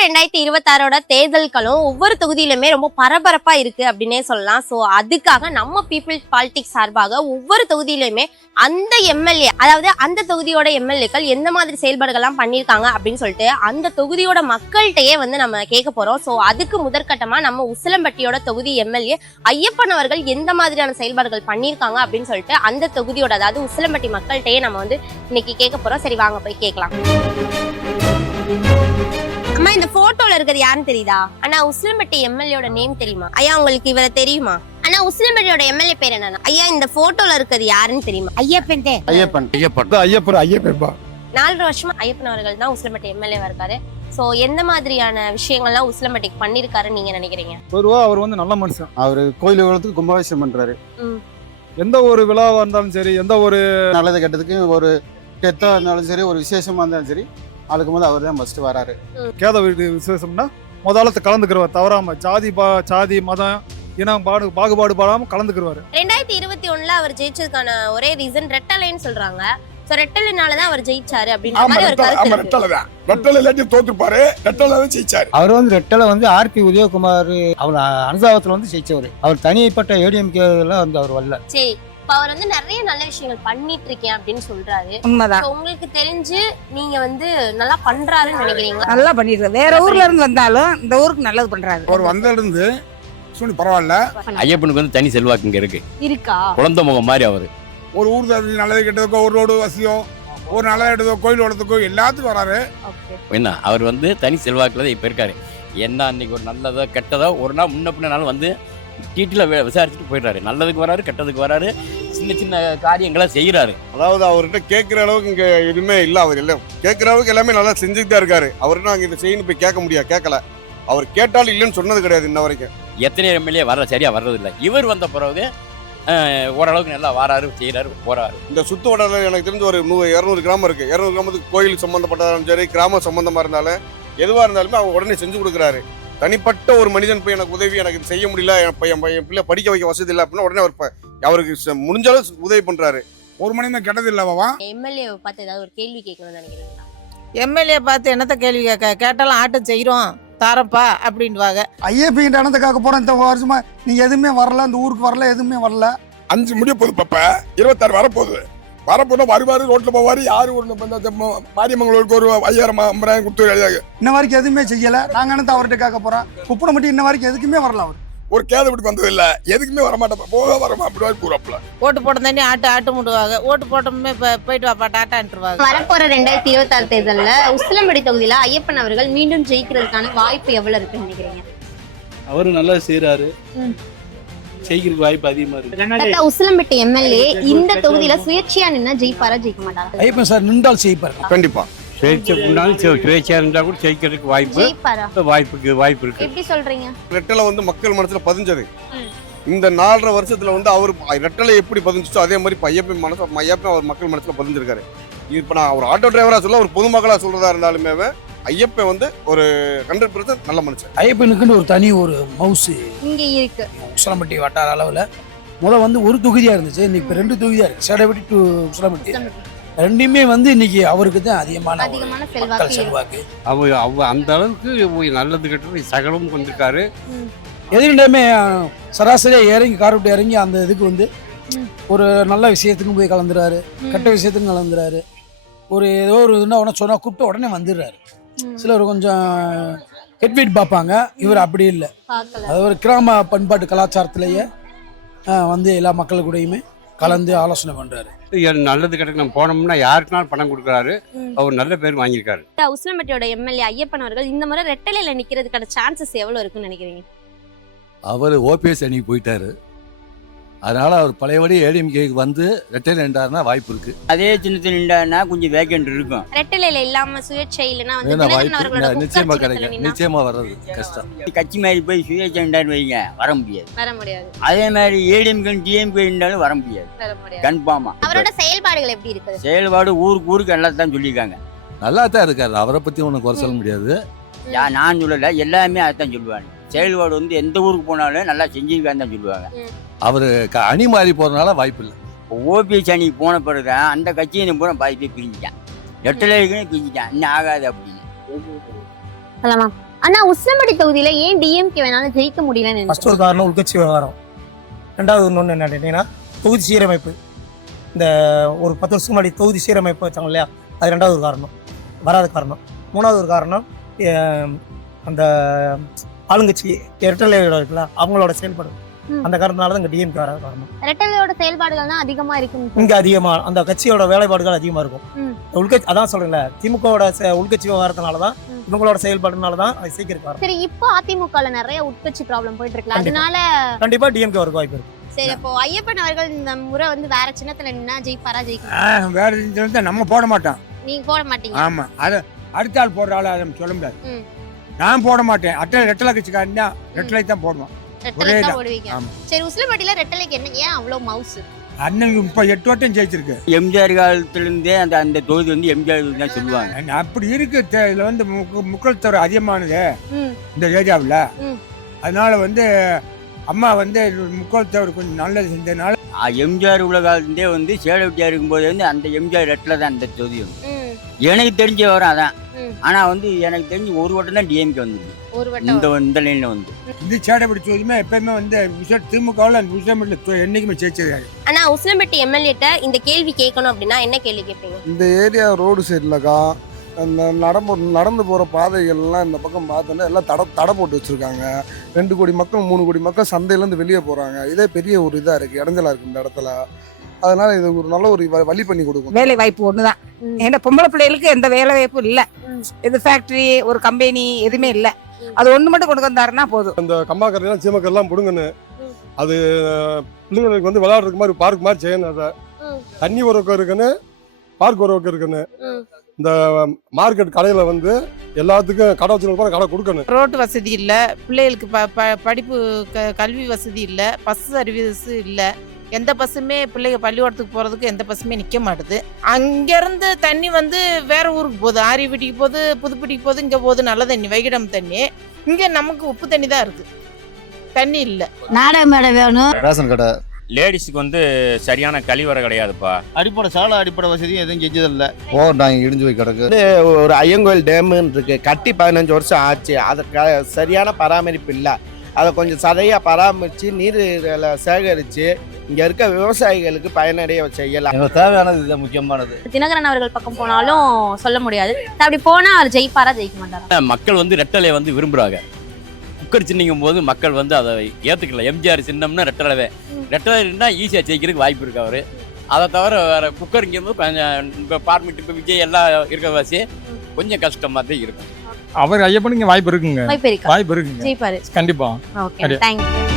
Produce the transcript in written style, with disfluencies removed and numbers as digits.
வரப்போற 2026 தேர்தல்களும் ஒவ்வொரு தொகுதியிலுமே ரொம்ப பரபரப்பா இருக்கு அப்படின்னே சொல்லலாம். சோ அதுக்காக நம்ம பீப்புள்ஸ் பாலிடிக்ஸ் சார்பாக ஒவ்வொரு தொகுதியிலுமே அந்த எம்எல்ஏ, அதாவது அந்த தொகுதியோட எம்எல்ஏக்கள் எந்த மாதிரி செயல்பாடுகள்லாம் பண்ணியிருக்காங்க அப்படின்னு சொல்லிட்டு அந்த தொகுதியோட மக்கள்கிட்டயே நம்ம கேட்க போறோம். சோ அதுக்கு முதற்கட்டமா நம்ம உசிலம்பட்டியோட தொகுதி எம்எல்ஏ ஐயப்பன் அவர்கள் எந்த மாதிரியான செயல்பாடுகள் பண்ணியிருக்காங்க அப்படின்னு சொல்லிட்டு அந்த தொகுதியோட, அதாவது உசிலம்பட்டி மக்கள்கிட்டயே நம்ம இன்னைக்கு கேட்க போறோம். சரி வாங்க போய் கேட்கலாம். அம்மா, இந்த போட்டோல இருக்கிறது யாருன்னு தெரியுதா? அண்ணா, உசிலம்பட்டி எம்எல்ஏட நேம் தெரியுமா? ஐயா, உங்களுக்கு இவரை தெரியுமா? அண்ணா, உசிலம்பட்டியோட எம்எல்ஏ பேர் என்ன? ஐயா, இந்த போட்டோல இருக்கிறது யாருன்னு தெரியுமா? ஐயப்பன். ஐயப்பன் 4 வருஷமா ஐயப்பன் அவர்கள் தான் உசிலம்பட்டி எம்எல்ஏவா இருக்காரு. சோ எந்த மாதிரியான விஷயங்கள்லாம் உசிலம்பட்டிக்கு பண்ணிருக்காருன்னு நீங்க நினைக்கிறீங்க? பொதுவா அவர் நல்ல மனுஷன். அவரு கோயில் விழாத்துக்கு கும்பாபிஷேகம் பண்றாரு. எந்த ஒரு விழாவா இருந்தாலும் சரி, எந்த ஒரு நல்லது கெட்டதுக்கு, ஒரு கெட்ட இருந்தாலும் சரி, ஒரு விசேஷமா இருந்தாலும் சரி, அதுக்கு முதல்ல அவர் தான் ஃபர்ஸ்ட் வராரு. கேத வீடு விசேஷம்னா முதல்ல கலந்துக்கிறவர், தவறாம ஜாதி மதம் இனம் பாகுபாடு பாடாம கலந்துக்கிறவாரு. 2021 அவர் ஜெயிச்சதுக்கான ஒரே ரீசன் ரெட்டலைன்னு சொல்றாங்க. சோ ரெட்டலைனாலதான் அவர் ஜெயிச்சாரு அப்படின்ற மாதிரி ஒரு கருத்து இருக்கு. ரெட்டலை தோத்துப்பாரு, ரெட்டலை தான் ஜெயிச்சாரு. அவர் ரெட்டலை ஆர்பி உதயகுமார் அவர் அனுதாபத்துல ஜெயிச்சவர். அவர் தனிப்பட்ட ஏடிஎம்கே அவர் வரல. சரி, அவர் நிறைய நல்ல விஷயங்கள் பண்ணிட்டு இருக்கேன் அப்படின்னு சொல்றாரு. உண்மைதான். உங்களுக்கு தெரிஞ்சு நீங்க நல்லா பண்றாருன்னு நினைக்கிறீங்க? நல்லா பண்ணிருக்காரு. வேற ஊர்ல இருந்து வந்தாலும் இந்த ஊருக்கு நல்லது பண்றாரு. அவர் வந்திருந்து பரவாயில்ல. ஐயப்பனுக்கு தனி செல்வாக்கு இங்க இருக்கா? குழந்தை முகம் மாதிரி அவரு. ஒரு ஊர் நல்லது கெட்டதுக்கோ, ஒரு ரோடு வசதியோ, ஒரு நல்ல இடத்தோ, கோயில் வளத்துக்கோ எல்லாத்துக்கும் வராரு. என்ன அவர் தனி செல்வாக்குல தான் இப்ப இருக்காரு. என்ன அன்னைக்கு ஒரு நல்லதோ கெட்டதோ ஒரு நாள் முன்ன பின்னாலும் டீட்டில விசாரிச்சுட்டு போயிடுறாரு. நல்லதுக்கு வராரு, கெட்டதுக்கு வராரு, சின்ன சின்ன காரியங்களை செய்யறாரு. அதாவது அவர்கிட்ட கேட்கிற அளவுக்கு இங்க எதுவுமே இல்ல. அவர் எல்லாம் கேட்கிற அளவுக்கு எல்லாமே நல்லா செஞ்சுட்டு தான் இருக்காரு. அவர்கிட்ட அங்க இதை செய்யணும் போய் கேட்க முடியாது, கேட்கல. அவர் கேட்டாலும் இல்லைன்னு சொன்னது கிடையாது இன்ன வரைக்கும். எத்தனை எம்எல்ஏ சரியா வர்றது இல்லை. இவர் வந்த பிறகு ஓரளவுக்கு நல்லா வராரு, செய்யறாரு, போறாரு. இந்த சுத்து வட்டாரத்தில் எனக்கு தெரிஞ்ச ஒரு 200 கிராமம் இருக்கு. 200 கிராமத்துக்கு கோயில் சம்பந்தப்பட்டாலும் சரி, கிராம சம்பந்தமா இருந்தாலும் எதுவா இருந்தாலுமே அவர் உடனே செஞ்சு கொடுக்குறாரு. தனிப்பட்ட ஒரு மனிதன் போய் எனக்கு உதவி, எனக்கு செய்ய முடியல, என் பிள்ளை படிக்க வைக்க வசதி இல்லை அப்படின்னா உடனே அவருக்கு முடிஞ்ச அளவு உதவி பண்றாரு. ஒரு மனிதன் கெட்டது இல்லவா? எம்எல்ஏ பார்த்து ஏதாவது ஒரு கேள்வி கேட்கணும்னு நினைக்கிறீங்களா? எம்எல்ஏ பார்த்து என்னத்த கேள்வி கேட்டாலும் ஆட்டம் செய்யறோம் தாரப்பா அப்படின்வாங்க. ஐஏபி நடந்துக்காக போறோம். இந்த வருஷமா நீங்க எதுவுமே வரல, இந்த ஊருக்கு வரல, எதுவுமே வரல. 5 முடிய போகுது பாப்ப, 26 வரப்போகுது. வரப்போனா வருவாரு, ரோட்ல போவாரு. யாரு ஒரு மாரியம்மங்களுக்கு ஒரு 5000 கொடுத்து இன்ன வரைக்கும் எதுவுமே செய்யல. நாங்க என்ன அவர்கிட்ட கேட்க போறோம்? குப்பனை மட்டும் இன்ன வரைக்கும் எதுக்குமே வரல. அவர் ஒரு கேத வீட்டுக்கு வந்தது இல்ல, எதுக்குமே வரமாட்டா, போக வரமா அப்படி கூறப்பல. ஓட்டு போட்ட தண்ணி ஆட்டு முடுவாங்க. ஓட்டு போட்டோமே போயிட்டு வாப்பா டாட்டான்ட்டுருவாங்க. வரப்போற 2026 தேர்தல்ல உசிலம்பட்டி தொகுதியில ஐயப்பன் அவர்கள் மீண்டும் ஜெயிக்கிறதுக்கான வாய்ப்பு எவ்வளவு இருக்குன்னு நினைக்கிறீங்க? அவரு நல்லா செய்யறாரு, ஜெயிக்கிறதுக்கு வாய்ப்பு அதிகமா இருக்கு. உசிலம்பட்டி எம்எல்ஏ இந்த தொகுதியில சுயேட்சையா நின்னா ஜெயிப்பாரா, ஜெயிக்க மாட்டாரா? ஐயப்பன் சார் நின்றால் செய்ப்பார் கண்டிப்பா. சுயேட்சையா இருந்தா கூட ஜெயிக்கிறதுக்கு வாய்ப்பு இருக்கு. எப்படி சொல்றீங்க? ரெட்டலை மக்கள் மனசுல பதிஞ்சது. இந்த 4.5 வருஷத்துல அவர் ரெட்டலை எப்படி பதிஞ்சிச்சோ அதே மாதிரி ஐயப்பன் அவர் மக்கள் மனசுல பதிஞ்சிருக்காரு. இப்ப நான் ஒரு ஆட்டோ டிரைவரா சொல்ல, ஒரு பொதுமக்களா சொல்றதா இருந்தாலுமே ஐயப்பன் ஒரு 100% நல்ல மனுஷன். ஐயப்பனுக்குன்னு ஒரு தனி ஒரு மவுஸ் இங்க இருக்கு. உசிலம்பட்டி வட்டார அளவுல ஒரு தொகுதியா இருந்துச்சு, இன்னைக்கு 2 தொகுதியா இருக்கு. சேடபட்டி டு உசிலம்பட்டி ரெண்டுமே இன்னைக்கு அவருக்கு தான் அதிகமான செல்வாக்கு. அந்த அளவுக்கு நல்லது கெட்டது சகலமும் கொண்டிருக்காரு. எதிரிடமே சராசரியா இறங்கி கார் விட்டு இறங்கி அந்த இதுக்கு ஒரு நல்ல விஷயத்துக்கும் போய் கலந்துறாரு, கெட்ட விஷயத்துக்கும் கலந்துறாரு. ஒரு ஏதோ ஒரு இதுனா உடனே சொன்னா கூப்பிட்டு உடனே வந்துடுறாரு. சிலர் கொஞ்சம் ஹெட்வீட் பார்ப்பாங்க, இவர் அப்படி இல்லை. அது ஒரு கிராம பண்பாட்டு கலாச்சாரத்திலேயே எல்லா மக்கள் கூடயுமே கலந்து ஆலோசனை பண்றாரு. நல்லது கெட்டது நம்ம போனோம்னா யாருக்குனாலும் பணம் கொடுக்குறாரு. அவர் நல்ல பேர் வாங்கியிருக்காரு. உசிலம்பட்டியோட எம்எல்ஏ ஐயப்பன் அவர்கள் இந்த முறை ரெட்டலையில நிக்கிறதுக்கான சான்சஸ் எவ்வளவு இருக்குன்னு நினைக்கிறீங்க? அவர் ஓபிஎஸ் அணிக்கு போயிட்டாரு. அதனால அவர் பழையபடி ஏடிஎம்கேக்கு ரெட்டையில நின்றாருன்னா வாய்ப்பு இருக்கு. அதே சின்னத்தில் நின்றாருன்னா கொஞ்சம் வேகண்ட் இருக்கும். ரெட்டலையில இல்லாம சுயேட்சை இல்லைன்னா நிச்சயமா கிடைக்கும். நிச்சயமா வர்றது கஷ்டம். கட்சி மாதிரி போய் சுயேட்சை நின்றாரு வைங்க, வர முடியாது. அதே மாதிரி ஏடிஎம்கே டிஎம்கே நின்றாலும் வர முடியாது, கன்ஃபார்மா. அவரோட செயல்பாடுகள் எப்படி இருக்கு? செயல்பாடு ஊருக்கு நல்லா தான் சொல்லியிருக்காங்க. நல்லா தான் இருக்காரு. அவரை பத்தி ஒன்றும் குறை சொல்ல முடியாது. நான் சொல்லல, எல்லாமே அதான் சொல்லுவாங்க. செயல்பாடு எந்த ஊருக்கு போனாலும் நல்லா செஞ்சிருக்கான்னு தான் சொல்லுவாங்க. அவரு அணி மாறி போறதுனால வாய்ப்பு இல்லை. ஓபிஎஸ் அணி போன பிறகு அந்த கட்சியை பூரா பாதி போய் பிரிஞ்சுட்டான். ரெட்டலைக்குன்னு பிரிஞ்சுட்டான். இன்னும் ஆகாது அப்படின்னு. ஆனா உசிலம்பட்டி தொகுதியில ஏன் டிஎம்கே வேணாலும் ஜெயிக்க முடியலன்னு ஃபர்ஸ்ட் ஒரு காரணம் உள்கட்சி விவகாரம். ரெண்டாவது இன்னொன்று என்ன கேட்டீங்கன்னா தொகுதி சீரமைப்பு. இந்த ஒரு 10 வருஷத்துக்கு முன்னாடி தொகுதி சீரமைப்பு வச்சாங்க இல்லையா, அது ரெண்டாவது ஒரு காரணம், வராத காரணம். மூணாவது ஒரு காரணம் அந்த ஆளுங்கட்சி இரட்டலையோட இருக்குல்ல அவங்களோட செயல்பாடு. அந்த காரணத்தினால தான் இங்கே டிஎம்கே வராத காரணம். ரெட்டலையோட செயல்பாடுகள் தான் அதிகமா இருக்கும். இங்கே அதிகமாக அந்த கட்சியோட வேலைப்பாடுகள் அதிகமாக இருக்கும். உள்கட்சி அதான் சொல்றேன்ல, திமுகவோட உள்கட்சி விவகாரத்தினால தான் இவங்களோட செயல்பாடுனால தான் அது சீக்கிரம் காரணம். சரி, இப்போ அதிமுகல நிறைய உட்கட்சி ப்ராப்ளம் போயிட்டு இருக்குல்ல, அதனால கண்டிப்பா டிஎம்கே வரக்கு வாய்ப்பு இருக்கு. சரி, அப்போ ஐயப்பன் அவர்கள் இந்த முறை வந்து வேற சின்னத்துல நின்னா ஜெயிப்பாரா ஜெயிக்கும்? வேற சின்னத்துல நம்ம போட மாட்டோம். நீங்க போட மாட்டீங்க? ஆமா, அது அடுத்த ஆள் போடுற ஆள் அதை சொல்ல முடியாது. நான் போட மாட்டேன். ரெட்டலை கட்சிக்காரன் தான் ரெட்டலை தான் போடுவேன். ரெட்டலை தான் போடுவீங்க. சரி, உசிலம்பட்டியில ரெட்டலைக்கு என்ன ஏன் அவ்வளவு மவுஸ்? அண்ணன் இப்ப 8 வட்டம் ஜெயிச்சிருக்கு. எம்ஜிஆர் காலத்திலிருந்தே அந்த தொகுதி வந்து எம்ஜிஆர் தான் சொல்லுவாங்க. அப்படி இருக்கு. இதுல வந்து முக்கள் தொகை அதிகமானது இந்த ஏரியாவில். அதனால வந்து அம்மா வந்து முக்கள் தொகை கொஞ்சம் நல்லது செஞ்சதுனால எம்ஜிஆர் உள்ள காலத்திலே வந்து சேலவட்டியா இருக்கும்போது வந்து அந்த எம்ஜிஆர் ரெட்டில் தான் அந்த தொகுதி வந்து எனக்கு தெரிஞ்ச வரும் அதான். ஆனா வந்து எனக்கு தெரிஞ்சு ஒரு வட்டம் தான் டிஎம்கே வந்துருக்கு. இந்த லைன்ல வந்து இந்த சேடப்படி தொகுதியுமே எப்பயுமே வந்து திமுகவில் என்னைக்குமே ஜெயிச்சது. ஆனா உசிலம்பட்டி எம்எல்ஏட்ட இந்த கேள்வி கேட்கணும் அப்படின்னா என்ன கேள்வி கேட்பீங்க? இந்த ஏரியா ரோடு சைட்லக்கா அந்த நடந்து போகிற பாதைகள்லாம் இந்த பக்கம் பார்த்தோன்னா எல்லாம் தடை போட்டு வச்சுருக்காங்க. 2 கோடி மக்கள் 3 கோடி மக்கள் சந்தையிலேருந்து வெளியே போகிறாங்க. இதே பெரிய ஒரு இதாக இருக்குது, இடைஞ்சலாக இருக்குது இந்த இடத்துல. அதனால இது ஒரு நல்ல ஒரு வழி பண்ணி கொடுக்கும். வேலை வாய்ப்பு ஒண்ணுதான். ஏன்னா பொம்பளை பிள்ளைகளுக்கு எந்த வேலை வாய்ப்பும் இல்லை. இது ஃபேக்டரி ஒரு கம்பெனி எதுவுமே இல்லை. அது ஒன்று மட்டும் கொண்டு வந்தாருன்னா போதும். இந்த கம்மாக்கரையெல்லாம் சீமக்கரெல்லாம் பிடுங்கணும். அது பிள்ளைங்களுக்கு வந்து விளையாடுறதுக்கு மாதிரி பார்க் மாதிரி செய்யணும். அதை தண்ணி ஒரு பக்கம் இருக்குன்னு பார்க் ஒரு பக்கம் இருக்குன்னு இந்த மார்க்கெட் கடையில் வந்து எல்லாத்துக்கும் கடை வச்சுருக்க கடை கொடுக்கணும். ரோட்டு வசதி இல்லை, பிள்ளைகளுக்கு படிப்பு கல்வி வசதி இல்லை, பஸ் சர்வீஸ் இல்லை. எந்த பஸ்ஸுமே பிள்ளைங்க பள்ளிக்கூடத்துக்கு போகிறதுக்கு எந்த பஸ்ஸுமே நிற்க மாட்டுது. அங்கேருந்து தண்ணி வந்து வேற ஊருக்கு போகுது, ஆரியப்பட்டிக்கு போகுது, புதுப்பட்டிக்கு போகுது, இங்கே போகுது நல்ல தண்ணி, வைகிடம் தண்ணி. இங்கே நமக்கு உப்பு தண்ணி தான் இருக்குது, தண்ணி இல்லை. நாடக மேடை வேணும். ரேஷன் கடை லேடிஸுக்கு வந்து சரியான கழிவறை கிடையாதுப்பா. சாலை அடிப்படை வசதியும் எதுவும் செஞ்சதில்லை. இடிஞ்சு போய் கிடக்கு. ஒரு ஐயங்கோயில் டேமுன்னு இருக்கு, கட்டி 15 வருஷம் ஆச்சு. அதற்கு சரியான பராமரிப்பு இல்லை. அதை கொஞ்சம் சரியாக பராமரித்து நீர் சேகரித்து இங்கே இருக்க விவசாயிகளுக்கு பயனடைய செய்யலாம். எனக்கு தேவையானது இதுதான் முக்கியமானது. தினகரன் அவர்கள் பக்கம் போனாலும் சொல்ல முடியாது. அப்படி போனா அவர் ஜெயிப்பாரா ஜெயிக்க மாட்டாரா? மக்கள் வந்து ரெட்டலை வந்து விரும்புறாங்க. குக்கர் சின்னிங்கும் போது மக்கள் வந்து அதை ஏற்றுக்கல. எம்ஜிஆர் சின்னம்னா ரெட்டலை இருந்தா ஈஸியாக ஜெயிக்கிறதுக்கு வாய்ப்பு இருக்கு. அவரு அதை தவிர வேற குக்கருங்கும் போது கொஞ்சம் இப்போ பார்மிட் இப்போ விஜய் எல்லாம் இருக்கிற வாசி கொஞ்சம் கஷ்டமா தான் இருக்கும். அவர் ஐயப்பனுக்கு வாய்ப்பு இருக்குங்க. வாய்ப்பு வாய்ப்பு இருக்குங்க ஜெயிப்பாரு கண்டிப்பா. Okay, thank you.